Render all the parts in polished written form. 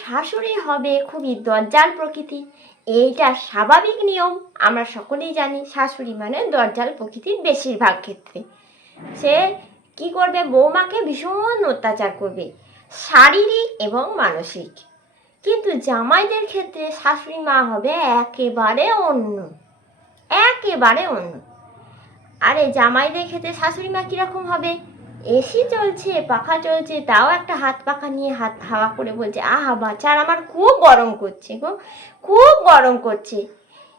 শাশুড়ি হবে খুবই দজ্জাল প্রকৃতি। এইটা স্বাভাবিক নিয়ম, আমরা সকলেই জানি। শাশুড়ি মানে দজ্জাল প্রকৃতির বেশিরভাগ ক্ষেত্রে। সে কি করবে, বৌমাকে ভীষণ অত্যাচার করবে, শারীরিক এবং মানসিক। কিন্তু জামাইদের ক্ষেত্রে শাশুড়ি মা হবে একেবারে অন্য, একেবারে অন্য। আরে জামাইদের ক্ষেত্রে শাশুড়ি মা কিরকম হবে, এসি চলছে, পাখা চলছে, তাও একটা হাত পাখা নিয়ে হাত হাওয়া করে বলছে, আহা বাচ্চার আমার খুব গরম করছে গো, খুব গরম করছে।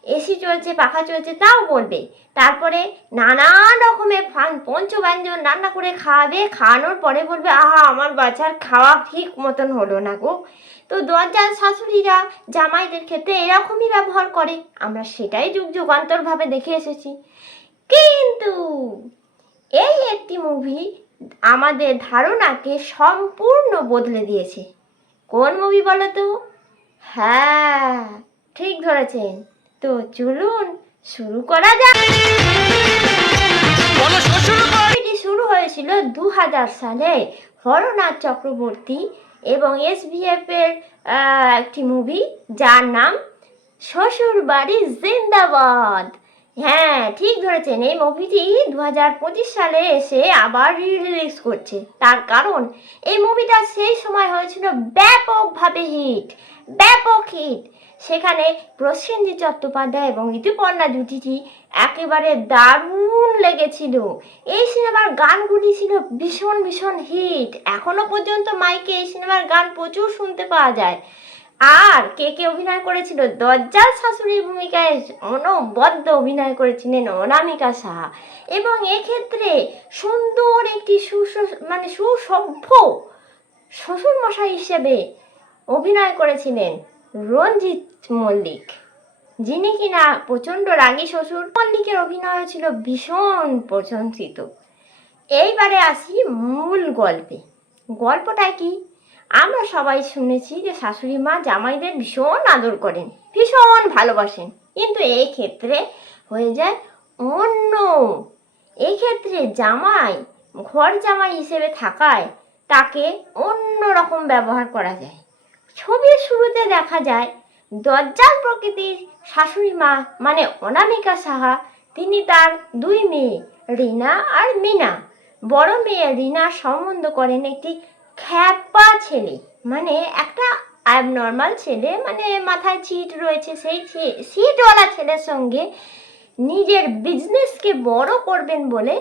এসি চলছে, পাখা চলছে, তাও বলবে। তারপরে নানান রকমের পঞ্চব্যঞ্জন রান্না করে খাওয়াবে, খাওয়ানোর পরে বলবে, আহা আমার বাচ্চার খাওয়া ঠিক মতন হলো না গো। তো দজ্জাল শাশুড়িরা জামাইদের ক্ষেত্রে এরকমই ব্যবহার করে, আমরা সেটাই যুগ যুগান্তরভাবে দেখে এসেছি। কিন্তু এই একটি মুভি আমাদের ধারণাকে সম্পূর্ণ বদলে দিয়েছে। কোন মুভি বলো তো? হ্যাঁ, ঠিক ধরেছেন। তো চলুন শুরু করা যাক। এটি শুরু হয়েছিল 2000 সালে হরনাথ চক্রবর্তী এবং SBF এর একটি মুভি, যার নাম শ্বশুরবাড়ি জিন্দাবাদ। হ্যাঁ, ঠিক ধরেছেন। এই মুভিটি 2025 সালে এসে আবার রিলিজ করছে। তার কারণ এই মুভিটা সেই সময় হয়েছিল ব্যাপকভাবে হিট, ব্যাপক হিট। সেখানে প্রসেনজিৎ চট্টোপাধ্যায় এবং ঋতুপর্ণা জুটিটি একেবারে দারুণ লেগেছিল। এই সিনেমার গানগুলি ছিল ভীষণ ভীষণ হিট। এখনো পর্যন্ত মাইকে এই সিনেমার গান প্রচুর শুনতে পাওয়া যায়। আর কে কে অভিনয় করেছিল? দজ্জাল শাশুড়ির ভূমিকায় অনবদ্য অভিনয় করেছিলেন অনামিকা সাহা। এবং এক্ষেত্রে সুন্দর একটি সুসভ্য শ্বশুরমশাই হিসেবে অভিনয় করেছিলেন রঞ্জিত মল্লিক, যিনি কিনা প্রচণ্ড রাগী শ্বশুর। মল্লিকের অভিনয় ছিল ভীষণ প্রশংসিত। এইবারে আসি মূল গল্পে। গল্পটা কি? আমরা সবাই শুনেছি যে শাশুড়ি মা জামাইদের ভীষণ আদর করেন, ভীষণ ভালোবাসেন। কিন্তু এই ক্ষেত্রে হয়ে যায় অন্য। এই ক্ষেত্রে জামাই ঘর জামাই হিসেবে থাকায় তাকে অন্য রকম ব্যবহার করা যায়। ছবির শুরুতে দেখা যায় দজ্জাল প্রকৃতির শাশুড়ি মা মানে অনামিকা সাহা, তিনি তার 2 মেয়ে রিনা আর মিনা। বড় মেয়ে রিনার সম্বন্ধ করেন একটি খ্যাপা ছেলে, মানে একটা অ্যাবনর্মাল ছেলে, মানে মাথায় ছিট রয়েছে, সেই ছিটওয়ালা ছেলের সঙ্গে নিজের বিজনেসকে বড় করবেন বলে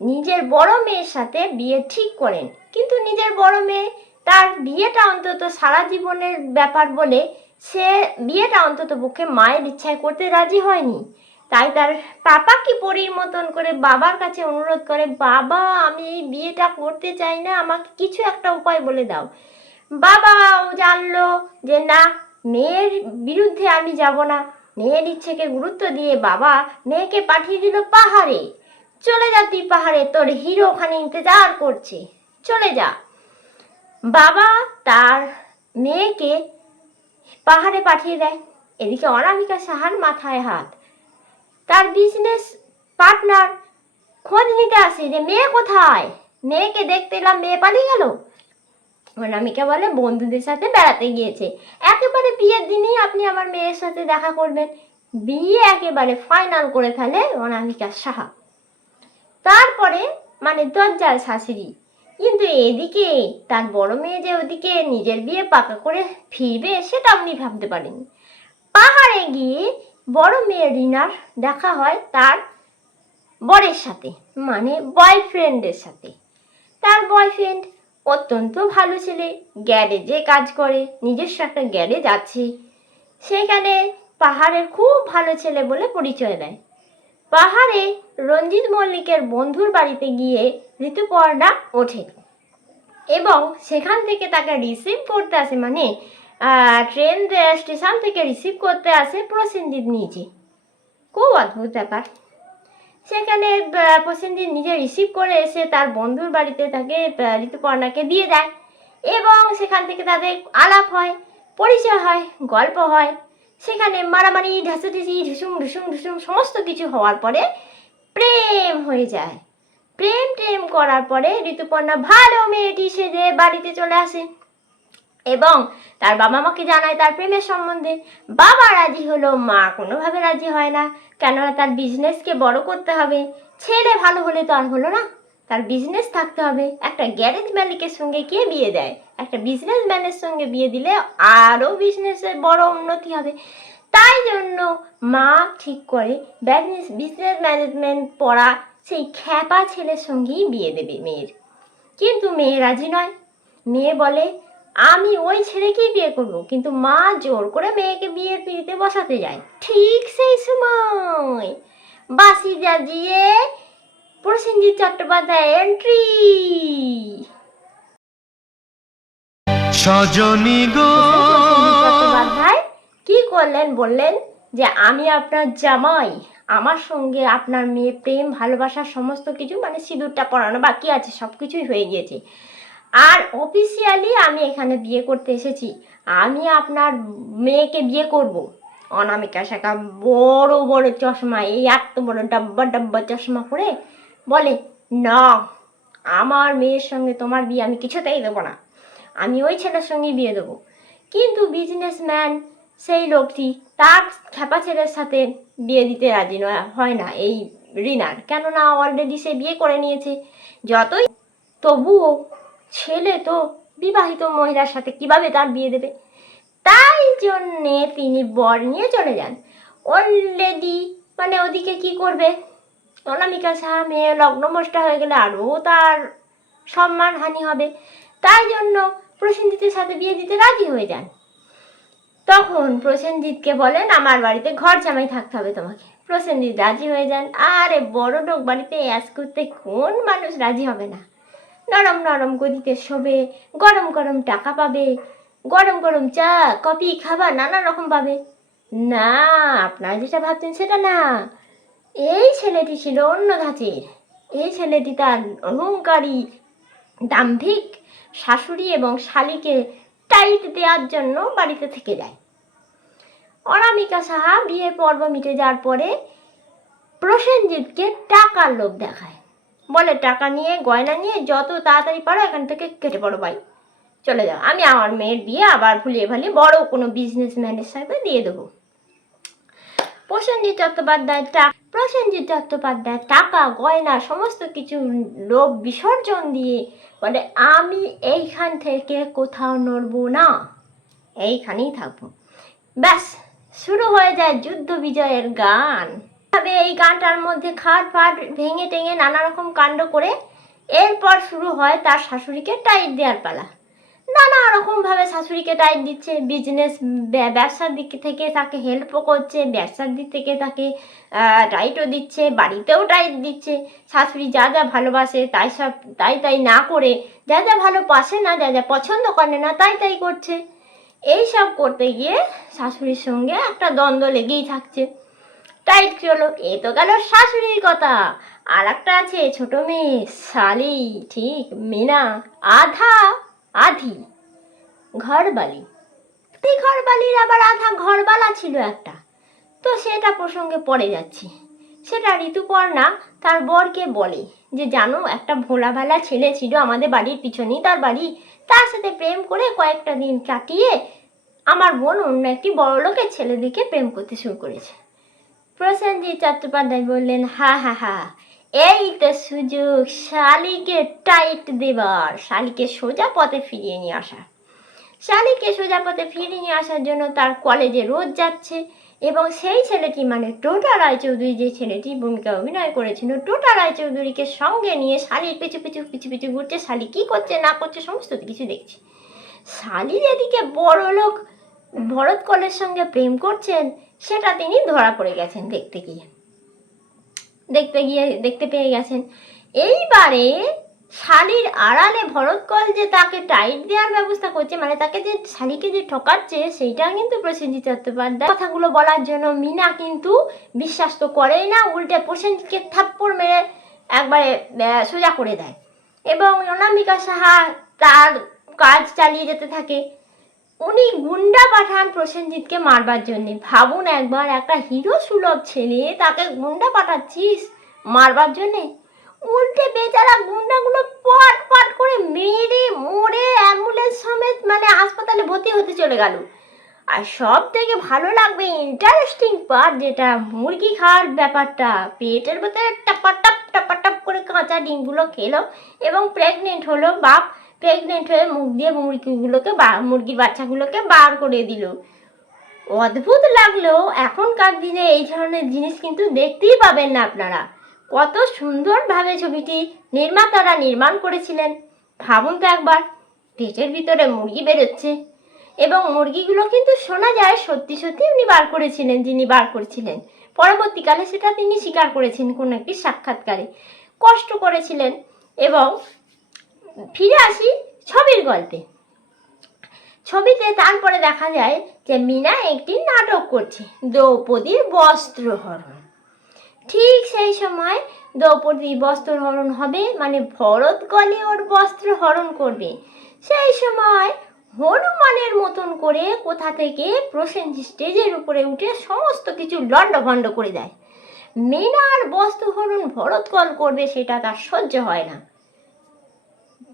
নিজের বড় মেয়ের সাথে বিয়ে ঠিক করেন। কিন্তু নিজের বড় মেয়ে তার বিয়েটা অন্তত সারা জীবনের ব্যাপার বলে সে বিয়েটা অন্তত পক্ষে মায়ের ইচ্ছায় করতে রাজি হয়নি। তাই তার পাপাকে পরীর মতন করে বাবার কাছে অনুরোধ করে, বাবা আমি এই বিয়েটা করতে চাই না, আমাকে কিছু একটা উপায় বলে দাও। বাবাও জানলো যে না, মেয়ের বিরুদ্ধে আমি যাব না। মেয়ের ইচ্ছেকে গুরুত্ব দিয়ে বাবা মেয়েকে পাঠিয়ে দিল পাহাড়ে। চলে যা তুই পাহাড়ে, তোর হিরো ওখানে ইন্তজার করছে, চলে যা। বাবা তার মেয়েকে পাহাড়ে পাঠিয়ে দেয়। এদিকে অনামিকা সাহার মাথায় হাত। তার বিজনেস পার্টনার খোঁজ নিতে আসে যে মেয়ে কোথায়, মেয়েকে দেখতে এলাম, মেয়ে পালিয়ে গেল। অনামিকা বলে বন্ধুদের সাথে বেড়াতে গিয়েছে। একেবারে বিয়ের দিনেই আপনি আমার মেয়ের সাথে দেখা করবেন। বিয়ে একেবারে ফাইনাল করে ফেলে অনামিকা সাহা, তারপরে মানে দজ্জাল শাশুড়ি। কিন্তু এদিকে তার বড় মেয়ে যে ওদিকে নিজের বিয়ে পাকা করে ফিরবে সেটা উনি ভাবতে পারেনি। পাহাড়ে গিয়ে বড় মেয়ে রিনার দেখা হয় তার বরের সাথে, মানে বয়ফ্রেন্ডের সাথে। তার বয়ফ্রেন্ড অত্যন্ত ভালো ছেলে, গ্যারেজে কাজ করে, নিজস্ব একটা গ্যারেজ আছে। সেখানে পাহাড়ের খুব ভালো ছেলে বলে পরিচয় দেয়। পাহাড়ে রঞ্জিত মল্লিকের বন্ধুর বাড়িতে গিয়ে ঋতুপর্ণা ওঠে এবং সেখান থেকে তাকে রিসিভ করতে আসে, মানে ট্রেন স্টেশন থেকে রিসিভ করতে আসে প্রসেনজিৎ নিজে। খুব অদ্ভুত ব্যাপার। সেখানে প্রসেনজিৎ নিজে রিসিভ করে এসে তার বন্ধুর বাড়িতে তাকে ঋতুপর্ণাকে দিয়ে দেয় এবং সেখান থেকে তাদের আলাপ হয়, পরিচয় হয়, গল্প হয়। সেখানে মারামারি, ঢাসাঢাসি, ঢুসুম ঢুসুম ঢুসুম সমস্ত কিছু হওয়ার পরে প্রেম হয়ে যায়। প্রেম করার পরে ঋতুপর্ণা ভালো মেয়েটি সেজে বাড়িতে চলে আসে। এবং তার বাবা মাকে জানায় তার প্রেমের সম্বন্ধে। বাবা রাজি হলো, মা কোনোভাবে রাজি হয় না, কেননা তার বিজনেসকে বড় করতে হবে। ছেলে ভালো হলে তো আর হলো না, তার বিজনেস থাকতে হবে। একটা গ্যারেজ মালিকের সঙ্গে কে বিয়ে দেয়? একটা বিজনেসম্যানের সঙ্গে বিয়ে দিলে আরও বিজনেসের বড় উন্নতি হবে। তাই জন্য মা ঠিক করে বিজনেস ম্যানেজমেন্ট পড়া সেই খ্যাপা ছেলের সঙ্গেই বিয়ে দেবে মেয়ের। কিন্তু মেয়ে রাজি নয়। মেয়ে বলে আমি ওই ছেলেকেই বিয়ে করব, কিন্তু মা জোর করে মেয়েকে বিয়ের পিড়িতে বসাতে যায়। ঠিক সেই সময় বাঁশি বাজিয়ে প্রসেনজিৎ চট্টোপাধ্যায় এন্ট্রি। সজনী গো, প্রসেনজিৎ চট্টোপাধ্যায় কি করলেন, বললেন যে আমি আপনার জামাই, আমার সঙ্গে আপনার মেয়ে প্রেম ভালোবাসার সমস্ত কিছু, মানে সিঁদুরটা পরানো বাকি আছে, সব কিছুই হয়ে গিয়েছে। আর অফিসিয়ালি আমি এখানে বিয়ে করতে এসেছি, আমি আপনার মেয়েকে বিয়ে করব। অনামিকা শাখা বড় বড় চশমা, এই এত বড় ডাব্বা ডাব্বা চশমা পরে বলে, না, আমার মেয়ের সঙ্গে তোমার বিয়ে আমি কিছুতেই দেবো না, আমি ওই ছেলের সঙ্গে বিয়ে দেবো। কিন্তু বিজনেসম্যান সেই লোকটি তার খ্যাপা ছেলের সাথে বিয়ে দিতে রাজি হয় না এই রিনার, কেননা অলরেডি সে বিয়ে করে নিয়েছে। যতই তবুও ছেলে তো বিবাহিত মহিলার সাথে কিভাবে তার বিয়ে দেবে? তাই জন্যে তিনি বর নিয়ে চলে যান। অলরেডি মানে ওদিকে কি করবে, অনামিকা সাহা মেয়ে লগ্নভ্রষ্টা হয়ে গেলে আরও তার সম্মানহানি হবে। তাই জন্য প্রসেনজিতের সাথে বিয়ে দিতে রাজি হয়ে যান। তখন প্রসেনজিৎকে বলেন আমার বাড়িতে ঘর জামাই থাকতে হবে তোমাকে। প্রসেনজিৎ রাজি হয়ে যান। আরে বড় লোক বাড়িতে অ্যাশ করতে কোন মানুষ রাজি হবে না? নরম নরম গদিতে শোবে, গরম গরম টাকা পাবে, গরম গরম চা কফি খাবার নানা রকম পাবে। না, আপনারা যেটা ভাবছেন সেটা না। এই ছেলেটি ছিল অন্য ধাঁচের। এই ছেলেটি তার অহংকারী দাম্ভিক শাশুড়ি এবং শালীকে টাইট দেওয়ার জন্য বাড়িতে থেকে যায়। অনামিকা সাহা বিয়ের পর্ব মিটে যাওয়ার পরে প্রসেনজিৎকে টাকার লোভ দেখায়, বলে টাকা নিয়ে গয়না নিয়ে যত তাড়াতাড়ি পারো এখান থেকে কেটে পড়ো ভাই, চলে যাও, আমি আমার মেয়ের বিয়ে আবার ভুলিয়ে ভালিয়ে বড় কোনো বিজনেসম্যানের সাথে দিয়ে দেবো। প্রসেনজিৎ চট্টোপাধ্যায় টাকা গয়না সমস্ত কিছু লোভ বিসর্জন দিয়ে বলে আমি এইখান থেকে কোথাও নড়বো না, এইখানেই থাকবো। ব্যাস, শুরু হয়ে যায় যুদ্ধ বিজয়ের গান। তবে এই গানটার মধ্যে খাট ফাট ভেঙে টেঙে নানা রকম কাণ্ড করে এরপর শুরু হয় তার শাশুড়িকে টাইট দেওয়ার পালা। নানা রকমভাবে শাশুড়িকে টাইট দিচ্ছে, বিজনেস ব্যবসার দিক থেকে তাকে হেল্পও করছে, ব্যবসার দিক থেকে তাকে টাইটও দিচ্ছে, বাড়িতেও টাইট দিচ্ছে। শাশুড়ি যা যা ভালোবাসে তাই না করে, যা যা ভালোবাসে না, যা যা পছন্দ করে না তাই করছে। এই সব করতে গিয়ে শাশুড়ির সঙ্গে একটা দ্বন্দ্ব লেগেই থাকছে। টাইট চলো, এ তো গেল শাশুড়ির কথা। আর একটা আছে ছোট মেয়ে শালি, ঠিক মিনা, আধা আধি ঘরবালি। এই ঘরবালির আবার আধা ঘরবালা ছিল একটা, তো সেটা প্রসঙ্গে পড়ে যাচ্ছি। সেটা ঋতুপর্ণা তার বরকে বলে যে জানো একটা ভোলাভালা ছেলে ছিল আমাদের বাড়ির পিছনেই তার বাড়ি, তার সাথে প্রেম করে কয়েকটা দিন কাটিয়ে আমার বোন অন্য একটি বড় লোকের ছেলে দেখে প্রেম করতে শুরু করেছে। প্রসেনজিৎ চট্টোপাধ্যায় বললেন হা হা হা, এই তো সুযোগ শালিকে টাইট দেবার, শালিকে সোজা পথে ফিরিয়ে নিয়ে আসা। শালিকে সোজা পথে ফিরিয়ে নিয়ে আসার জন্য তার কলেজে রোজ যাচ্ছে এবং সেই ছেলেটি মানে টোটা রায়চৌধুরী, যে ছেলেটি ভূমিকা অভিনয় করেছিল, টোটা রায়চৌধুরীকে সঙ্গে নিয়ে শালির পিছু পিছু ঘুরছে। শালি কী করছে না করছে সমস্ত কিছু দেখছে। শালির এদিকে বড় লোক ভরত কলের সঙ্গে প্রেম করছেন সেটা তিনি ধরা পড়ে গেছেন, দেখতে পেয়ে গেছেন। এইবারে শালির আড়ালে ভরতকল যে তাকে টাইট দেওয়ার ব্যবস্থা করছে, মানে তাকে যে শালিকে যে ঠকাচ্ছে, সেইটা কিন্তু প্রসেনজিৎ চট্টোপাধ্যায় কথাগুলো বলার জন্য মিনা কিন্তু বিশ্বাস তো করেই না, উল্টে প্রসেনজিৎকে থাপ্পড় মেরে একবারে সোজা করে দেয় এবং অনামিকা সাহা তার কাজ চালিয়ে যেতে থাকে। উনি গুন্ডা পাঠান প্রসেনজিৎকে মারবার জন্যে। ভাবুন একবার, একটা হিরো সুলভ ছেলে তাকে গুন্ডা পাঠাচ্ছিস মারবার জন্যে। উল্টে বেচারা গুন্ডাগুলো পট পট করে মেরে মরে অ্যাম্বুলেন্স সমেত মানে হাসপাতালে ভর্তি হতে চলে গেল। আর সব থেকে ভালো লাগবে ইন্টারেস্টিং পার্ট যেটা, মুরগি খাওয়ার ব্যাপারটা। পেটের ভেতরে টাপাটাপ করে কাঁচা ডিমগুলো খেলো এবং প্রেগনেন্ট হলো। বাপ প্রেগনেন্ট হয়ে মুখ দিয়ে মুরগির বাচ্চাগুলোকে বার করে দিল। অদ্ভুত লাগলেও এখনকার দিনে এই ধরনের জিনিস কিন্তু দেখতেই পাবেন না আপনারা। কত সুন্দরভাবে ছবিটি নির্মাতারা নির্মাণ করেছিলেন ভাবুন তো একবার। পেটের ভিতরে মুরগি বেরোচ্ছে এবং মুরগিগুলো কিন্তু শোনা যায় সত্যি সত্যি উনি বার করেছিলেন, যিনি বার করেছিলেন। পরবর্তীকালে সেটা তিনি স্বীকার করেছেন কোনো একটি সাক্ষাৎকারে। কষ্ট করেছিলেন। এবং ফিরে আসি ছবির গল্পে। ছবিতে তারপরে দেখা যায় যে মীনা একটি নাটক করছে, দ্রৌপদীর বস্ত্রহরণ। ঠিক সেই সময় দ্রৌপদীর বস্ত্রহরণ হবে, মানে ভরত গলে ওর বস্ত্র হরণ করবে। সেই সময় হনুমানের মতন করে কোথা থেকে প্রসেনজিৎ স্টেজের উপরে উঠে সমস্ত কিছু লণ্ডভণ্ড করে দেয়। মীনার বস্ত্রহরণ ভরতকল করবে সেটা তার সহ্য হয় না।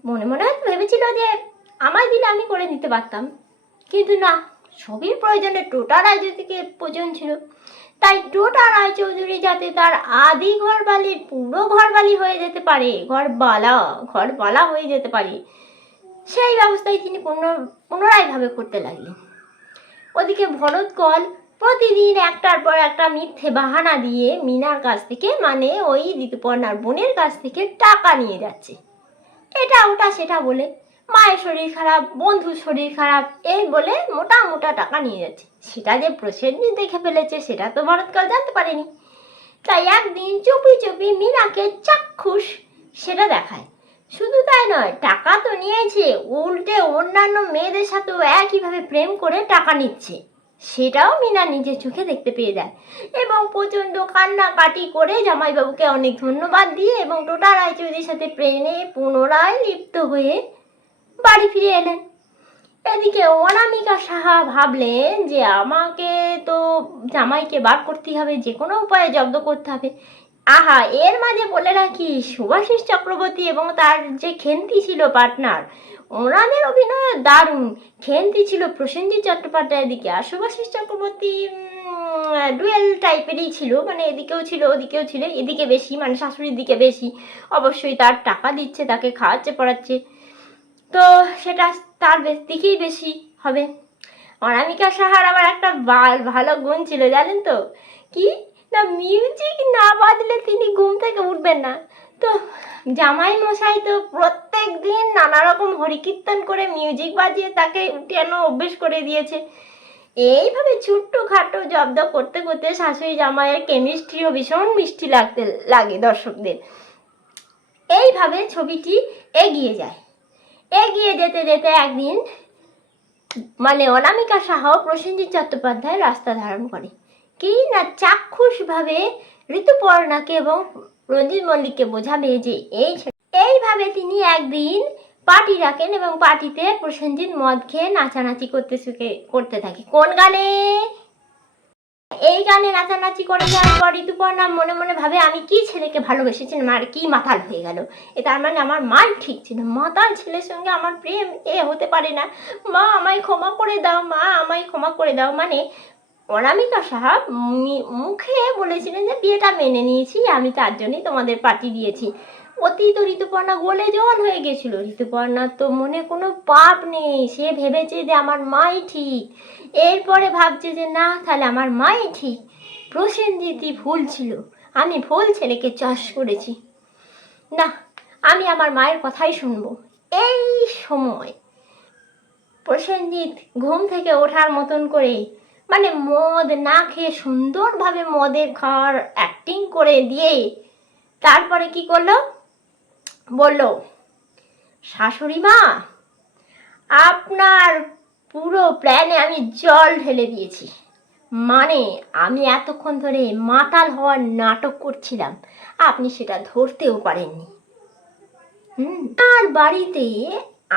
মনে মনে হয়তো ভেবেছিল যে আমায় দিলে আমি করে দিতে পারতাম, কিন্তু না, ছবির প্রয়োজনে টোটা রায়চৌধুরীকে প্রয়োজন ছিল। তাই টোটা রায়চৌধুরী যাতে তার আদি ঘরবালির পুরো ঘরবালি হয়ে যেতে পারে, ঘরবালা হয়ে যেতে পারে, সেই ব্যবস্থাই তিনি পুনরায়ভাবে করতে লাগলেন। ওদিকে ভরতকল প্রতিদিন একটার পর একটা মিথ্যে বাহানা দিয়ে মীনার কাছ থেকে, মানে ওই ঋতুপর্ণার বোনের কাছ থেকে টাকা নিয়ে যাচ্ছে। এটা ওটা সেটা বলে, মায়ের শরীর খারাপ, বন্ধুর শরীর খারাপ, এই বলে মোটা টাকা নিয়ে যাচ্ছে। সেটা যে প্রসেনজিৎ দেখে ফেলেছে সেটা তো ভরতকাল জানতে পারেনি। তাই একদিন চুপি চুপি মীনাকে চাক্ষুষ সেটা দেখায়। শুধু তাই নয়, টাকা তো নিয়েছে, উল্টে অন্যান্য মেয়েদের সাথেও একইভাবে প্রেম করে টাকা নিচ্ছে, সেটাও মীনা নিজের চোখে দেখতে পেয়ে যায়। এবং প্রচণ্ড কান্নাকাটি করে জামাইবাবুকে অনেক ধন্যবাদ দিয়ে এবং টোটা রায়চৌধুরীর সাথে প্রেমে পুনরায় লিপ্ত হয়ে বাড়ি ফিরে এলেন। এদিকে অনামিকা সাহা ভাবলেন যে আমাকে তো জামাইকে বার করতেই হবে, যে কোনো উপায়ে জব্দ করতে হবে। আহা, এর মাঝে বলে রাখি, শুভাশিস চক্রবর্তী এবং তার যে খেন্তি ছিল পার্টনার, ওনাদের অভিনয় দারুণ। খেন্তি ছিল প্রসেনজিৎ চট্টোপাধ্যায়ের দিকে, আর শুভাশিস চক্রবর্তী ডুয়েল টাইপেরই ছিল, মানে এদিকেও ছিল ওদিকেও ছিল, এদিকে বেশি, মানে শাশুড়ির দিকে বেশি। অবশ্যই তার টাকা দিচ্ছে, তাকে খাওয়াচ্ছে পড়াচ্ছে, তো সেটা তার দিকেই বেশি হবে। অনামিকা সাহার আবার একটা ভালো গুণ ছিল জানেন তো, কি না, মিউজিক না বাজলে তিনি ঘুম থেকে উঠবেন না। তো জামাই মশাই তো প্রত্যেক দিন নানা রকম হরিকীর্তন করে মিউজিক বাজিয়ে তাকে উঠানো অভ্যেস করে দিয়েছে। এইভাবে ছোট্টখাটো জব্দ করতে করতে শাশুড়ি জামাইয়ের কেমিস্ট্রিও ভীষণ মিষ্টি লাগে দর্শকদের। এইভাবে ছবিটি এগিয়ে যায়। এগিয়ে যেতে যেতে একদিন মানে অনামিকা সাহ প্রসেনজিৎ চট্টোপাধ্যায় রাস্তা ধারণ করে, কি না চাক্ষুষভাবে ঋতুপর্ণাকে এবং রঞ্জিত মল্লিককে বোঝাবে যে এইভাবে তিনি একদিন পার্টি রাখেন এবং পার্টিতে প্রসেনজিৎ মদ খেয়ে নাচানাচি করতে থাকে। কোন গানে? এই গানে নাচানাচি করে যাওয়ার পর ঋতুপর্ণা মনে মনে ভাবে আমি কি ছেলেকে ভালোবেসেছিলাম, আর কি মাতাল হয়ে গেল। তার মানে আমার মাই ঠিক ছিল, মাতাল ছেলের সঙ্গে আমার প্রেম হতে পারে না। মা আমায় ক্ষমা করে দাও, মা আমায় ক্ষমা করে দাও। মানে অনামিকা সাহা মুখে বলেছিলেন যে বিয়েটা মেনে নিয়েছি, আমি তার জন্যই তোমাদের পার্টি দিয়েছি। অতীত ঋতুপর্ণা গোলে জল হয়ে গেছিল। ঋতুপর্ণার তো মনে কোনো পাপ নেই, সে ভেবেছে যে আমার মাই ঠিক। এরপরে ভাবছে যে না, তাহলে আমার মাই ঠিক, প্রসেনজিৎই ভুল ছিল, আমি ভুল ছেলেকে চাষ করেছি, না আমি আমার মায়ের কথাই শুনবো। এই সময় প্রসেনজিৎ ঘুম থেকে ওঠার মতন করে, মানে মদ না খেয়ে সুন্দরভাবে মদের খাওয়ার অ্যাক্টিং করে দিয়ে তারপরে কি করলো, বলল শাশুড়ি মা, আপনার পুরো প্ল্যানে আমি জল ঢেলে দিয়েছি। মানে আমি এতক্ষণ ধরে মাতাল হওয়ার নাটক করছিলাম, আপনি সেটা ধরতেও পারেননি। তার বাড়িতে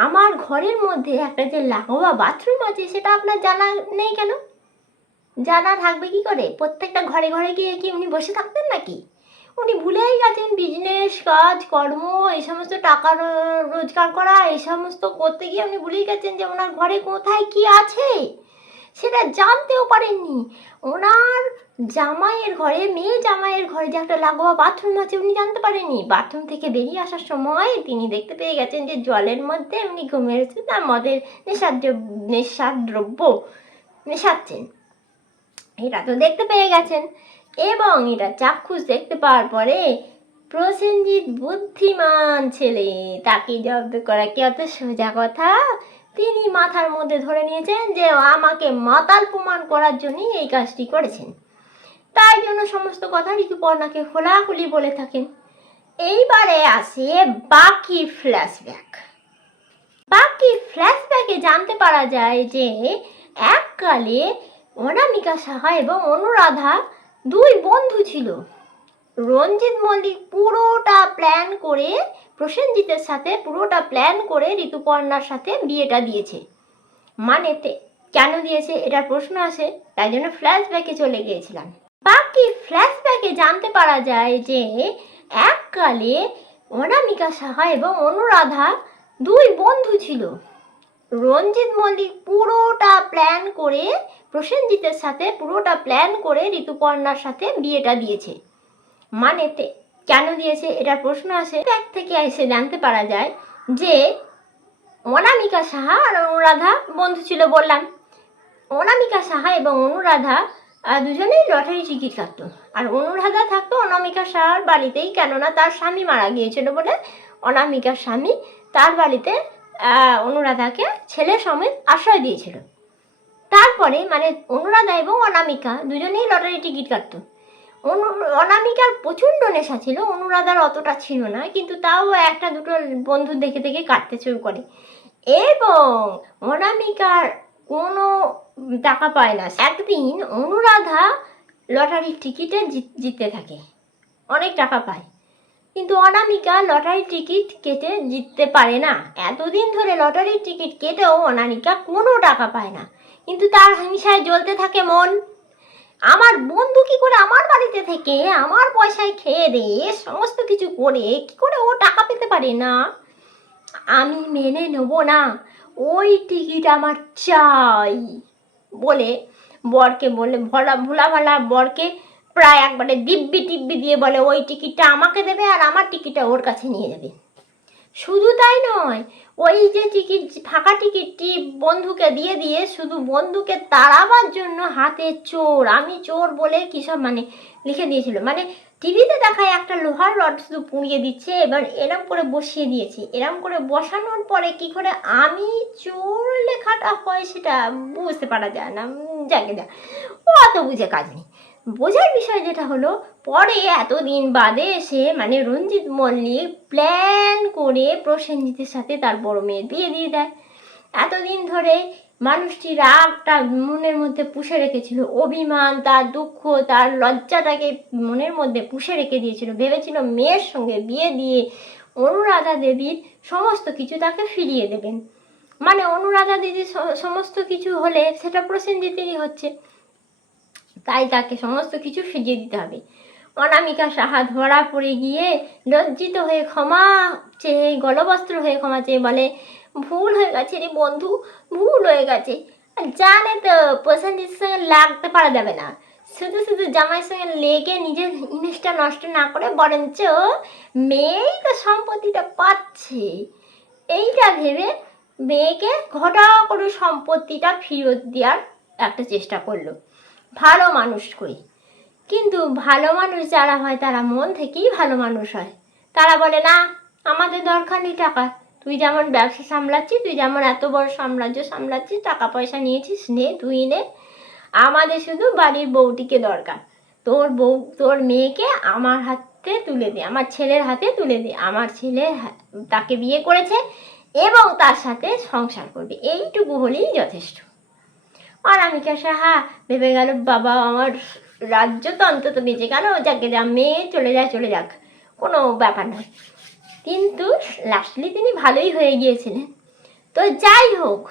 আমার ঘরের মধ্যে একটা যে লাগোয়া বাথরুম আছে সেটা আপনার জানা নেই কেন? জানা থাকবে কি করে? প্রত্যেকটা ঘরে ঘরে গিয়ে কি উনি বসে থাকতেন নাকি? উনি ভুলেই গেছেন বিজনেস কাজ কর্ম এই সমস্ত টাকা রোজগার করা এই সমস্ত করতে গিয়ে উনি ভুলেই গেছেন যে ওনার ঘরে কোথায় কি আছে সেটা জানতেও পারেননি। ওনার জামাইয়ের ঘরে, মেয়ে জামাইয়ের ঘরে যে একটা লাগোয়া বাথরুম আছে উনি জানতে পারেননি। বাথরুম থেকে বেরিয়ে আসার সময় তিনি দেখতে পেয়ে গেছেন যে জলের মধ্যে উনি ঘুমিয়েছে তার মদের নেশার দ্রব্য মেশাচ্ছেন, এটা তো দেখতে পেয়ে গেছেন। এবং এটা চাক্ষুষ দেখতে পাওয়ার পরে প্রসেনজিৎ বুদ্ধিমান ছেলে, তাকে জব্দ করা কি অত সোজা কথা? তিনি মাথার মধ্যে ধরে নিয়েছেন যে আমাকে মাতাল প্রমাণ করার জন্যই এই কাজটি করেছেন। তাই জন্য সমস্ত কথা ঋতুপর্ণাকে খোলাখুলি বলে থাকেন। এইবারে আসে বাকি ফ্ল্যাশব্যাক। বাকি ফ্ল্যাশব্যাকে জানতে পারা যায় যে এককালে অনামিকা সাহা এবং অনুরাধা দুই বন্ধু ছিল। রঞ্জিত মল্লিক পুরোটা প্ল্যান করে প্রসেনজিতের সাথে পুরোটা প্ল্যান করে ঋতুপর্ণার সাথে বিয়েটা দিয়েছে। মানে কেন দিয়েছে এটার প্রশ্ন আসে, তাই জন্য ফ্ল্যাশব্যাকে চলে গিয়েছিলাম। বাকি ফ্ল্যাশব্যাকে জানতে পারা যায় যে এককালে অনামিকা সাহা এবং অনুরাধা দুই বন্ধু ছিল। রঞ্জিত মল্লিক পুরোটা প্ল্যান করে প্রসেনজিতের সাথে পুরোটা প্ল্যান করে ঋতুপর্ণার সাথে বিয়েটা দিয়েছে। মানে কেন দিয়েছে এটার প্রশ্ন আসে, ব্যাক থেকে এসে জানতে পারা যায় যে অনামিকা সাহা আর অনুরাধা বন্ধু ছিল বললাম। অনামিকা সাহা এবং অনুরাধা দুজনেই লটারি টিকিট কাটতো, আর অনুরাধা থাকতো অনামিকা সাহার বাড়িতেই, কেননা তার স্বামী মারা গিয়েছিল বলে অনামিকার স্বামী তার বাড়িতে অনুরাধাকে ছেলে সমেত আশ্রয় দিয়েছিল। তারপরে মানে অনুরাধা এবং অনামিকা দুজনেই লটারি টিকিট কাটতো। অনামিকার প্রচণ্ড নেশা ছিল, অনুরাধার অতটা ছিল না, কিন্তু তাও একটা দুটো বন্ধু দেখে দেখে কাটতে শুরু করে। এবং অনামিকার কোনো টাকা পায় না। একদিন অনুরাধা লটারির টিকিটে জিততে থাকে, অনেক টাকা পায়, কিন্তু অনামিকা লটারির টিকিট কেটে জিততে পারে না। এতদিন ধরে লটারির টিকিট কেটেও অনামিকা কোনো টাকা পায় না, কিন্তু তার হিংসায় জ্বলতে থাকে মন। আমার বন্ধু কি করে আমার বাড়িতে থেকে আমার পয়সায় খেয়ে দিয়ে সমস্ত কিছু করে কি করে ও টাকা পেতে পারে না? আমি মেনে নেব না, ওই টিকিট আমার চাই বলে বরকে বলে ভোলা বরকে প্রায় একবারে দিব্যি টিব্বি দিয়ে বলে ওই টিকিটটা আমাকে দেবে আর আমার টিকিটটা ওর কাছে নিয়ে যাবে। শুধু তাই নয়, ওই যে টিকিট ফাঁকা টিকিটটি বন্ধুকে দিয়ে শুধু বন্ধুকে তাড়াবার জন্য হাতে চোর, আমি চোর বলে কী সব মানে লিখে দিয়েছিল। মানে টিভিতে দেখায় একটা লোহার রড শুধু পুড়িয়ে দিচ্ছে, এবার এরম করে বসিয়ে দিয়েছে। এরম করে বসানোর পরে কি করে আমি চোর লেখাটা হয় সেটা বুঝতে পারা যায় না। যাকে যা, ও অত বুঝে কাজ নেই। বোঝার বিষয় যেটা হলো, পরে এতদিন বাদে এসে মানে রঞ্জিত মল্লিক প্ল্যান করে প্রসেনজিতের সাথে তার বড় মেয়ের বিয়ে দিয়ে দেয়। এতদিন ধরে মানুষটি রাগটা মনের মধ্যে পুষে রেখেছিল, অভিমান, তার দুঃখ, তার লজ্জাটাকে মনের মধ্যে পুষে রেখে দিয়েছিল। ভেবেছিল মেয়ের সঙ্গে বিয়ে দিয়ে অনুরাধা দেবীর সমস্ত কিছু তাকে ফিরিয়ে দেবেন। মানে অনুরাধা দিদির সমস্ত কিছু হলে সেটা প্রসেনজিতেরই হচ্ছে, তাই তাকে সমস্ত কিছু ফিরিয়ে দিতে হবে। অনামিকা সাহা ধরা পড়ে গিয়ে লজ্জিত হয়ে ক্ষমা চেয়ে, গলবস্ত্র হয়ে ক্ষমা চেয়ে বলে ভুল হয়ে গেছে রে বন্ধু, ভুল হয়ে গেছে। জানে তো প্রসেনজিতের সঙ্গে লাগতে পারা যাবে না, শুধু শুধু জামাইয়ের সঙ্গে লেগে নিজের ইমেজটা নষ্ট না করে বরঞ্চ মেয়েই তো সম্পত্তিটা পাচ্ছে, এইটা ভেবে মেয়েকে ঘটা করে সম্পত্তিটা ফেরত দেওয়ার একটা চেষ্টা করলো ভালো মানুষ কই। কিন্তু ভালো মানুষ যারা হয় তারা মন থেকেই ভালো মানুষ হয়। তারা বলে না আমাদের দরকার নেই টাকা, তুই যেমন ব্যবসা সামলাচ্ছিস, তুই যেমন এত বড় সাম্রাজ্য সামলাচ্ছিস, টাকা পয়সা নিয়েছিস, নে তুই নে, আমাদের শুধু বাড়ির বউটিকে দরকার। তোর মেয়েকে আমার হাতে তুলে দে, আমার ছেলের হাতে তুলে দে, আমার ছেলে তাকে বিয়ে করেছে এবং তার সাথে সংসার করবে, এইটুকু হলেই যথেষ্ট। অনামিকা সাহা ভেবে গেল বাবা আমার রাজ্য তো অন্তত বেঁচে গেল, যাকে যা মেয়ে চলে যাক, কোনো ব্যাপার নয়। কিন্তু লাস্টলি তিনি ভালোই হয়ে গিয়েছিলেন। তো যাই হোক,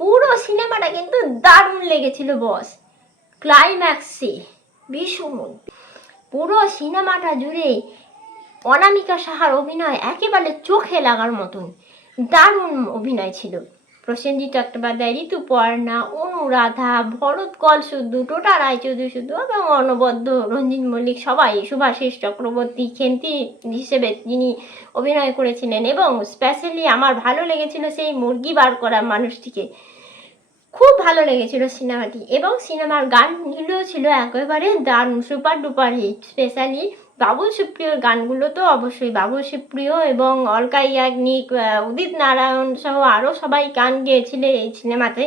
পুরো সিনেমাটা কিন্তু দারুণ লেগেছিল বস, ক্লাইম্যাক্সে ভীষণ। পুরো সিনেমাটা জুড়ে অনামিকা সাহার অভিনয় একেবারে চোখে লাগার মতন, দারুণ অভিনয় ছিল। প্রসেনজিৎ চট্টোপাধ্যায়, ঋতুপর্ণা, অনুরাধা, ভরত কল শুদ্ধু, টোটা রায়চৌধুরী শুদ্ধু এবং অনবদ্য, রঞ্জিত মল্লিক, সবাই, শুভাশিস চক্রবর্তী খেন্তি হিসেবে তিনি অভিনয় করেছিলেন। এবং স্পেশালি আমার ভালো লেগেছিল সেই মুরগি বার করা মানুষটিকে, খুব ভালো লেগেছিল সিনেমাটি। এবং সিনেমার গানগুলো ছিল একেবারে দারুণ, super duper hit. Specially Babul সুপ্রিয়র গানগুলো তো অবশ্যই, বাবুল সুপ্রিয় এবং অলকা ইয়াগনিক, উদিত নারায়ণ সহ আরও সবাই গান গেয়েছিল এই সিনেমাতে।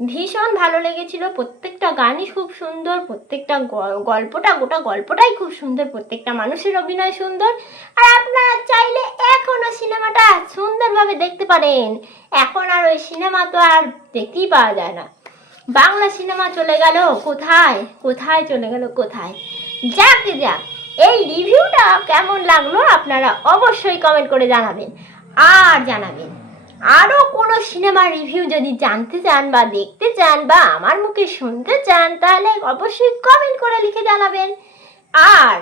ভীষণ ভালো লেগেছিল, প্রত্যেকটা গানই খুব সুন্দর, প্রত্যেকটা গোটা গল্পটাই খুব সুন্দর, প্রত্যেকটা মানুষের অভিনয় সুন্দর। আর আপনারা চাইলে এখনও সিনেমাটা সুন্দরভাবে দেখতে পারেন। এখন আর ওই সিনেমা তো আর দেখতেই পাওয়া যায় না। বাংলা সিনেমা চলে গেল কোথায়, কোথায় চলে গেল কোথায়। যাক, এই রিভিউটা কেমন লাগলো আপনারা অবশ্যই কমেন্ট করে জানাবেন। আর জানাবেন আরও কোনো সিনেমার রিভিউ যদি জানতে চান বা দেখতে চান বা আমার মুখে শুনতে চান, তাহলে অবশ্যই কমেন্ট করে লিখে জানাবেন। আর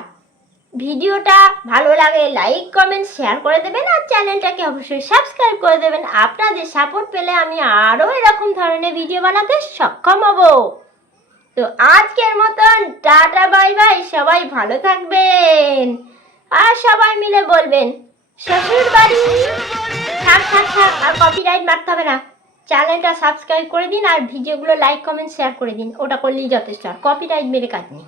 ভিডিওটা ভালো লাগে লাইক কমেন্ট শেয়ার করে দেবেন, আর চ্যানেলটাকে অবশ্যই সাবস্ক্রাইব করে দেবেন। আপনাদের সাপোর্ট পেলে আমি আরও এরকম ধরনের ভিডিও বানাতে সক্ষম হব। তো আজকের মতন টাটা বাই বাই, সবাই ভালো থাকবেন। আর সবাই মিলে বলবেন শ্বশুর বাড়ি। থাক থাক থাক, আর কপিরাইট মারতে হবে না। চ্যানেলটা সাবস্ক্রাইব করে দিন আর ভিডিওগুলো লাইক কমেন্ট শেয়ার করে দিন, ওটা করলেই যথেষ্ট। আর কপিরাইট মেরে কাজ নেই।